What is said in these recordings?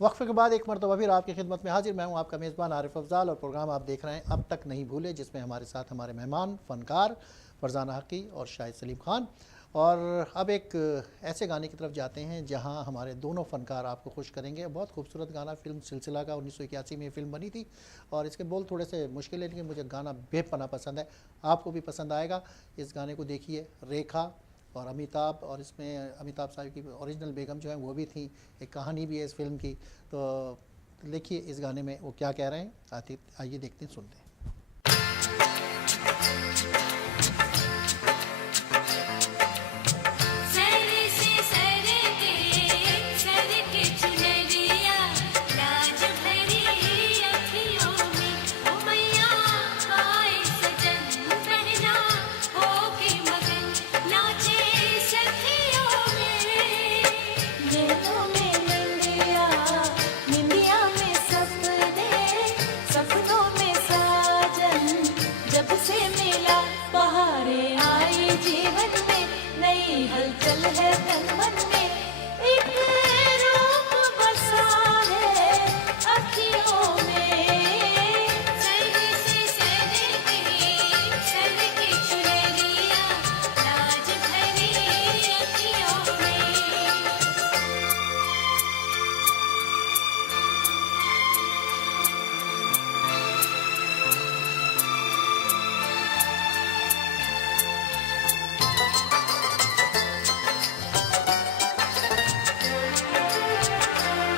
वक्फे के बाद एक मरतबा फिर आपकी खिदमत में हाजिर। मैं हूं आपका मेज़बान आरिफ अफजाल और प्रोग्राम आप देख रहे हैं अब तक नहीं भूले, जिसमें हमारे साथ हमारे मेहमान फ़नकार फरजाना हकी और शाहिद सलीम खान। और अब एक ऐसे गाने की तरफ जाते हैं जहां हमारे दोनों फ़नकार आपको खुश करेंगे। बहुत खूबसूरत गाना, फ़िल्म सिलसिला का 1981 में ये फ़िल्म बनी थी और इसके बोल थोड़े से मुश्किल है, लेकिन मुझे गाना बेपनाह पसंद है, आपको भी पसंद आएगा। इस गाने को देखिए, रेखा और अमिताभ, और इसमें अमिताभ साहब की ओरिजिनल बेगम जो है वो भी थी, एक कहानी भी है इस फिल्म की। तो देखिए इस गाने में वो क्या कह रहे हैं, आइए देखते हैं, सुनते हैं।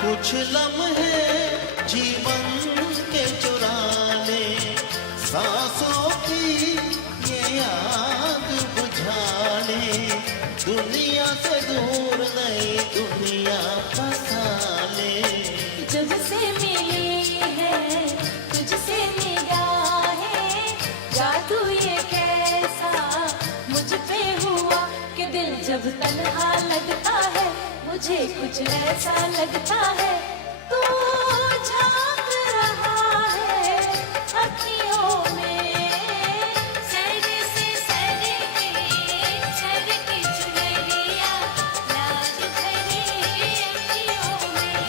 कुछ लम्हे जीवन के चुरा ले, सांसों की ये आग बुझा ले, दुनिया से दूर नई दुनिया बसा ले। जब से मिली है तुझसे निगाहें, जादू ये कैसा मुझ पे हुआ कि दिल जब तन्हा लगता है, मुझे कुछ ऐसा लगता है तू झांक रहा है अखियों में। सर से सर की चुनरिया लाज भरी अखियों में।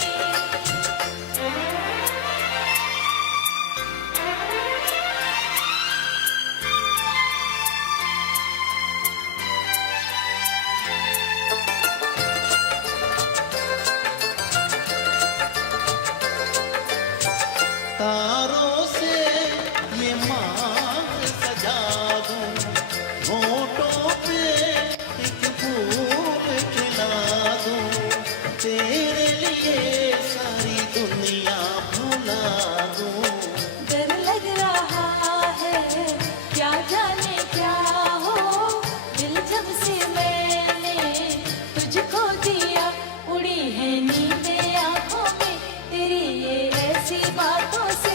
तारों से ये मांग सजा दूं, होठों पे एक फूल खिला दूं, तेरे लिए सारी दुनिया भुला दूं। डर लग रहा है क्या जाने क्या हो, दिल जब से मैंने तुझको दिया, उड़ी है नींदें आंखों में, तेरी ये ऐसी बातों से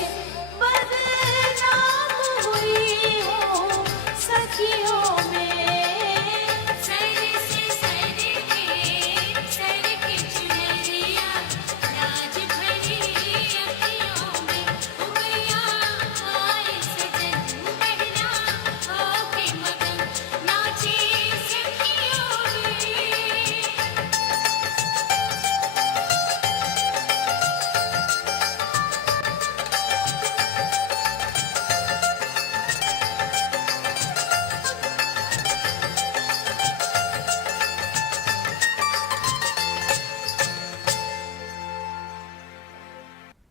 बदनाम हुई हूँ सखियों में। सर से सर की चुनरिया लाज भरी अखियों में, उमैया आए सजन पहना होके मगन, नाचे सखियों में।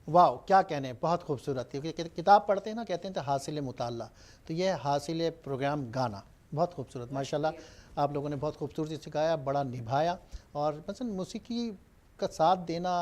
वाह, क्या कहने, बहुत खूबसूरत। क्योंकि किताब पढ़ते हैं ना, कहते हैं तो हासिल मुताल्ला, तो ये हासिल प्रोग्राम गाना बहुत खूबसूरत, माशाल्लाह आप लोगों ने बहुत खूबसूरती से गाया, बड़ा निभाया। और मसलन मौसीकी का साथ देना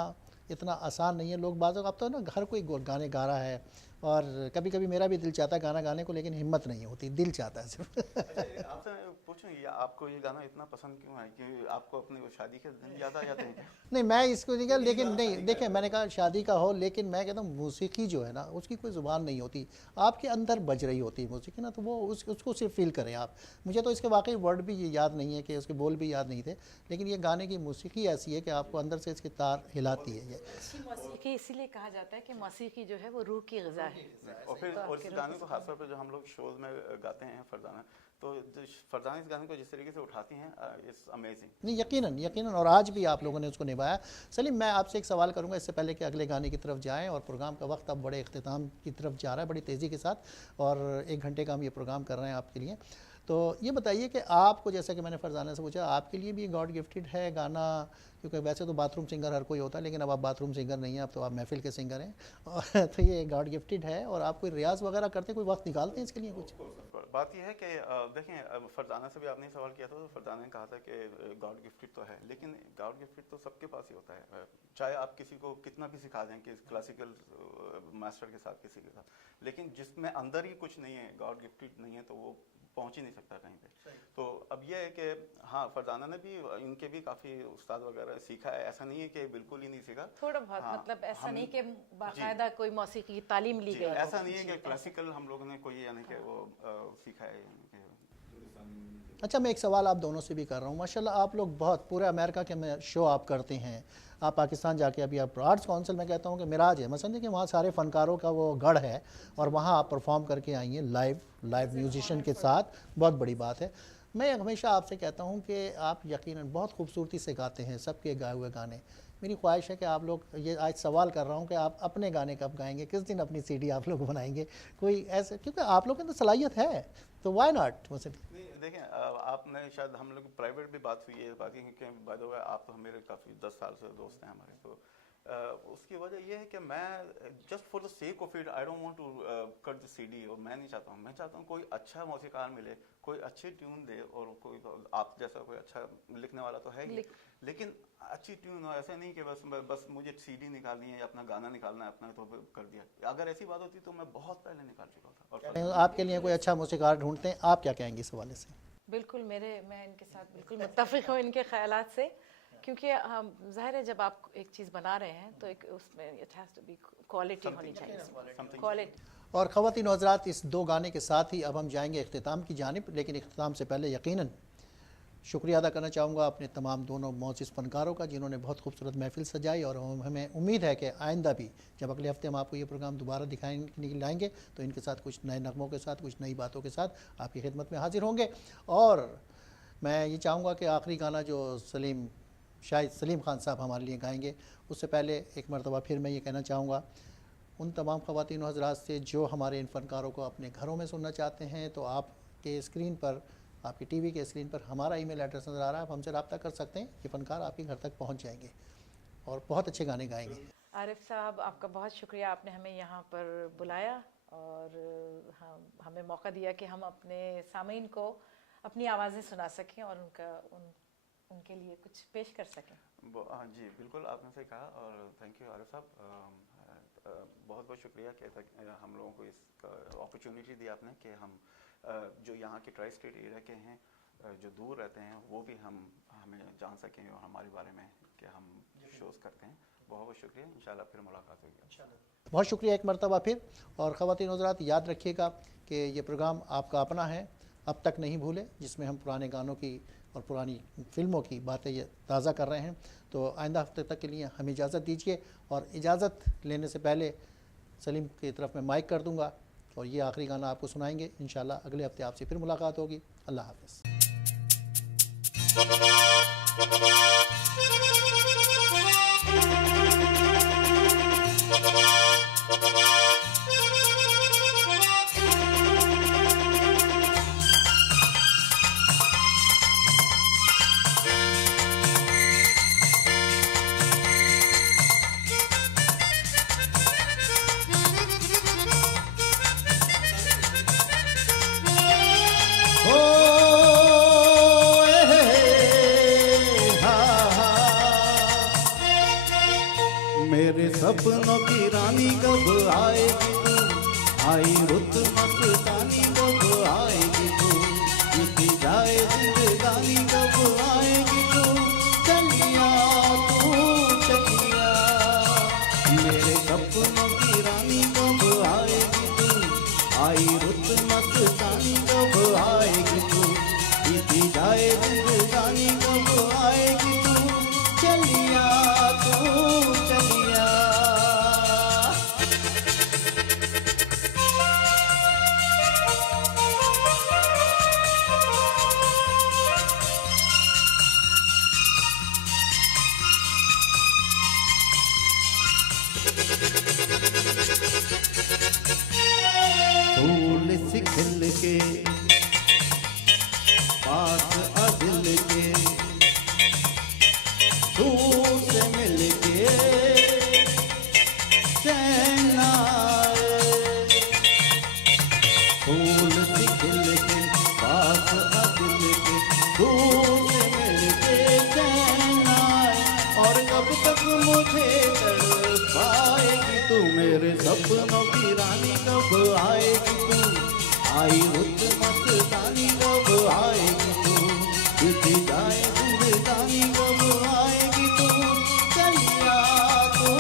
इतना आसान नहीं है। लोग बाज़ अब तो ना हर कोई गाने गा रहा है, और कभी कभी मेरा भी दिल चाहता है गाना गाने को, लेकिन हिम्मत नहीं होती, दिल चाहता है सिर्फ। अच्छा, आपसे पूछूं, ये आपको ये गाना इतना पसंद क्यों है कि आपको अपनी वो शादी के दिन याद आ जाते हैं? नहीं, मैं इसको नहीं कहा, लेकिन नहीं देखें, मैंने कहा शादी का हो, लेकिन मैं कहता हूँ मौसीकी जो है ना, उसकी कोई ज़ुबान नहीं होती, आपके अंदर बज रही होती है मौसीकी ना, तो वो उसको सिर्फ फील करें आप। मुझे तो इसके वाकई वर्ड भी ये याद नहीं है, कि उसके बोल भी याद नहीं थे, लेकिन ये गाने की मौसीकी ऐसी है कि आपको अंदर से इसके तार हिलाती है। ये मौसीकी इसीलिए कहा जाता है कि मौसीकी जो है वो रूह की ग़िज़ा है। और फिर और इस गाने को खासतौर पर जो हम लोग शोज में गाते हैं फरजाना, तो जो फरजाना इस गाने को जिस तरीके से उठाती हैं, इट्स अमेजिंग। नहीं, यकीनन यकीनन, और आज भी आप लोगों ने उसको निभाया। सलीम, मैं आपसे एक सवाल करूंगा इससे पहले कि अगले गाने की तरफ जाएं, और प्रोग्राम का वक्त अब बड़े अख्तिताम की तरफ जा रहा है बड़ी तेज़ी के साथ, और 1 घंटे का हम ये प्रोग्राम कर रहे हैं आपके लिए। तो ये बताइए कि आपको, जैसा कि मैंने फरजाना से पूछा, आपके लिए भी गॉड गिफ्टेड है गाना? क्योंकि वैसे तो बाथरूम सिंगर हर कोई होता है, लेकिन अब आप बाथरूम सिंगर नहीं हैं, अब तो आप महफिल के सिंगर हैं। और तो ये गॉड गिफ्टेड है, और आप कोई रियाज़ वगैरह करते, कोई वक्त निकालते हैं इसके लिए कुछ? बात यह है कि देखें, फरजाना से भी आपने सवाल किया था, तो फरजाना ने कहा था कि गॉड गिफ्टेड तो है, लेकिन गॉड गिफ्टेड तो सबके पास ही होता है। चाहे आप किसी को कितना भी सिखा दें कि क्लासिकल मास्टर के साथ, किसी के साथ, लेकिन जिसमें अंदर ही कुछ नहीं है, गॉड गिफ्टेड नहीं है, तो वो पहुंच ही नहीं सकता कहीं पे। तो अब यह है कि हाँ, फरजाना ने भी, इनके भी काफ़ी उस्ताद वगैरह सीखा है, ऐसा नहीं है कि बिल्कुल ही नहीं सीखा, थोड़ा बहुत। हाँ, मतलब ऐसा नहीं कि बाकायदा कोई मौसीकी की तालीम ली जी, गई। ऐसा नहीं है कि क्लासिकल हम लोगों ने कोई यानी कि वो सीखा है यानी कि। अच्छा, मैं एक सवाल आप दोनों से भी कर रहा हूँ। माशाल्लाह आप लोग बहुत, पूरे अमेरिका के में शो आप करते हैं, आप पाकिस्तान जाके, अभी आप आर्ट्स काउंसिल में कहता हूँ कि मिराज है, मैं समझे कि वहाँ सारे फ़नकारों का वो गढ़ है, और वहाँ आप परफॉर्म करके आई हैं लाइव म्यूजिशियन के साथ, बहुत बड़ी बात है। मैं हमेशा आपसे कहता हूँ कि आप यकीनन बहुत खूबसूरती से गाते हैं सबके गाए हुए गाने। मेरी ख्वाहिश है कि आप लोग, ये आज सवाल कर रहा हूँ कि आप अपने गाने कब गाएंगे, किस दिन अपनी सीडी आप लोग बनाएंगे कोई ऐसे, क्योंकि आप लोग की तो सलाहियत है, तो वाई नॉट। मुझसे देखें, आपने शायद, हम लोग प्राइवेट भी बात हुई है बाकी, क्योंकि बाय द वे आप तो मेरे काफ़ी 10 साल से दोस्त हैं हमारे, तो उसकी वजह यह है कि मैं just for the sake of it I don't want to cut the CD, और मैं नहीं चाहता हूँ, मैं चाहता हूँ कोई अच्छा मौसीकार मिले, कोई अच्छी ट्यून दे, और कोई आप जैसा कोई अच्छा लिखने वाला तो है ही, लेकिन अच्छी ट्यून हो। ऐसा नहीं कि बस मुझे सीडी निकालनी है या अपना गाना निकालना है अपना, तो कर दिया। अगर ऐसी बात होती तो मैं बहुत पहले निकाल चुका था। और आपके लिए कोई अच्छा मौसीकार ढूंढते हैं, आप क्या कहेंगे इस हवाले से? बिल्कुल, मैं इनके साथ बिल्कुल मुत्तफिक हूँ इनके ख्यालात से, क्योंकि हम, ज़ाहिर है जब आप एक चीज़ बना रहे हैं तो एक उसमें it has to be quality होनी चाहिए, क्वालिटी। और ख़वातीन और हज़रात, इस 2 गाने के साथ ही अब हम जाएंगे इख्तिताम की जानिब, लेकिन इख्तिताम से पहले यकीनन शुक्रिया अदा करना चाहूँगा अपने तमाम दोनों मोअज़्ज़िज़ फ़नकारों का, जिन्होंने बहुत खूबसूरत महफ़िल सजाई, और हमें उम्मीद है कि आइंदा भी जब अगले हफ्ते हम आपको ये प्रोग्राम दोबारा दिखाने लाएंगे, तो इनके साथ कुछ नए नगमों के साथ, कुछ नई बातों के साथ आपकी खिदमत में हाजिर होंगे। और मैं ये चाहूँगा कि आखिरी गाना जो शायद सलीम खान साहब हमारे लिए गाएंगे, उससे पहले एक मरतबा फिर मैं ये कहना चाहूँगा उन तमाम ख़वातीन और हज़रात से जो हमारे इन फ़नकारों को अपने घरों में सुनना चाहते हैं, तो आपके स्क्रीन पर, आपकी टीवी के स्क्रीन पर हमारा ईमेल एड्रेस नज़र आ रहा है, आप हमसे रब्ता कर सकते हैं। ये फ़नकार आपके घर तक पहुँच जाएंगे और बहुत अच्छे गाने गाएंगे। आरिफ साहब, आपका बहुत शुक्रिया, आपने हमें यहाँ पर बुलाया और हमें मौका दिया कि हम अपने सामीन को अपनी आवाज़ें सुना सकें और उनके लिए कुछ पेश कर सकें। हाँ जी, बिल्कुल, आपने सही कहा, और थैंक यू आरिफ साहब, बहुत बहुत शुक्रिया कि हम लोगों को इस अपॉर्चुनिटी दी आपने कि हम जो यहाँ के ट्राई स्टेट एरिया के हैं, जो दूर रहते हैं, वो भी हमें जान सकें और हमारे बारे में कि हम शोज़ करते हैं। बहुत बहुत शुक्रिया, इंशाल्लाह फिर मुलाकात होगी। बहुत शुक्रिया एक मरतबा फिर। और ख़वातीन हज़रात, याद रखिएगा कि ये प्रोग्राम आपका अपना है, अब तक नहीं भूले, जिसमें हम पुराने गानों की और पुरानी फ़िल्मों की बातें ये ताज़ा कर रहे हैं। तो आइंदा हफ्ते तक के लिए हमें इजाज़त दीजिए, और इजाज़त लेने से पहले सलीम की तरफ मैं माइक कर दूँगा और ये आखिरी गाना आपको सुनाएंगे। इंशाल्लाह अगले हफ्ते आपसे फिर मुलाकात होगी। अल्लाह हाफ़िज़। मेरे सपनों की रानी कब आएगी तू, आई रुत मस्तानी कब आएगी तू, बीती जाए जिंदगानी कब आएगी तू, चलिया तू चलिया। मेरे सपनों की रानी कब आएगी तू, आई रुत मस्तानी कब आएगी तू, बीती जाए जिंदगानी कब आएगी तू, चलिया तू चलिया। फूल सी खिल के पास अदिल के दूर से मिल के चैन आए। फूल सी खिल के पास अदिल के दूर से मिल के चैन आए। और कब तक मुझे तड़पाएगी तू, मेरे सपनों की रानी कब आएगी तू, आई रुत मस्तानी कब आएगी तू, बीती जाए जिंदगानी कब आएगी तू, चलिया तू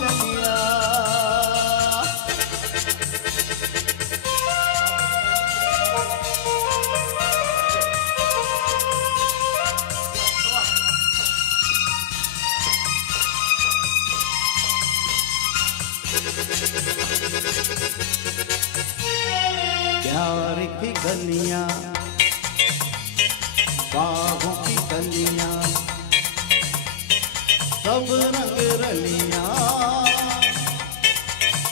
चलिया। प्यार की गलियां बाहों की कलियां सब रंग रलियां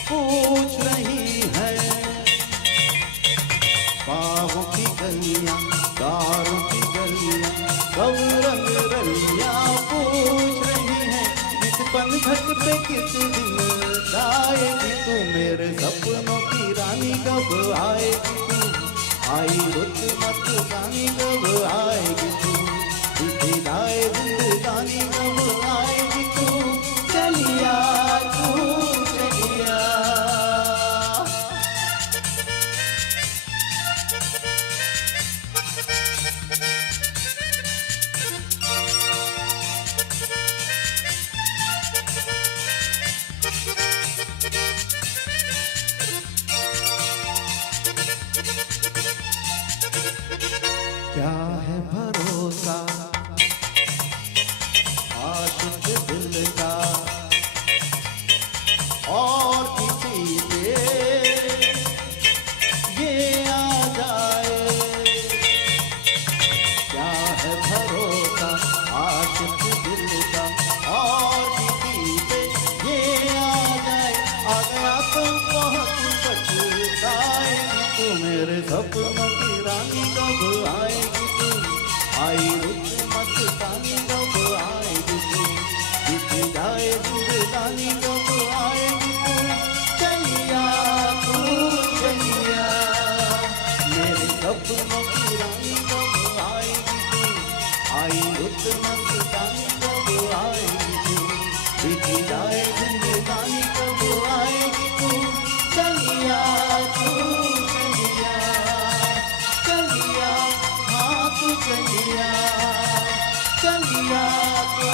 पूछ रही है। बाहों की गलियां दारों की गलियां सब रंग रलियां पूछ रही है। इस पनघट पे किस दिन आएगी तू, मेरे सपनों की रानी कब आएगी तू, आई रुत मस्तानी कब आएगी तू, बीती जाए जिंदगानी कब आएगी तू, चलिया तू चलिया। क्या है भरोसा आशिक दिल का और किसी पे ये आ जाए। क्या है भरोसा आशिक दिल का और किसी पे ये आ जाए। आ गया तो बहुत पछताएगी तू, मेरे सपनों की रानी कब आएगी तू, आई रुत मस्तानी कब आएगी तू, बीती जाए जिंदगानी कब आएगी तू, चलिया तू चलिया। मेरे सपनों की रानी कब आएगी तू, आई रुत मस्तानी कब आएगी तू, बीती जाए जिंदगानी कब आएगी तू, चलिया तू चलिया चलिया। हाँ तू चलिया चलिया तू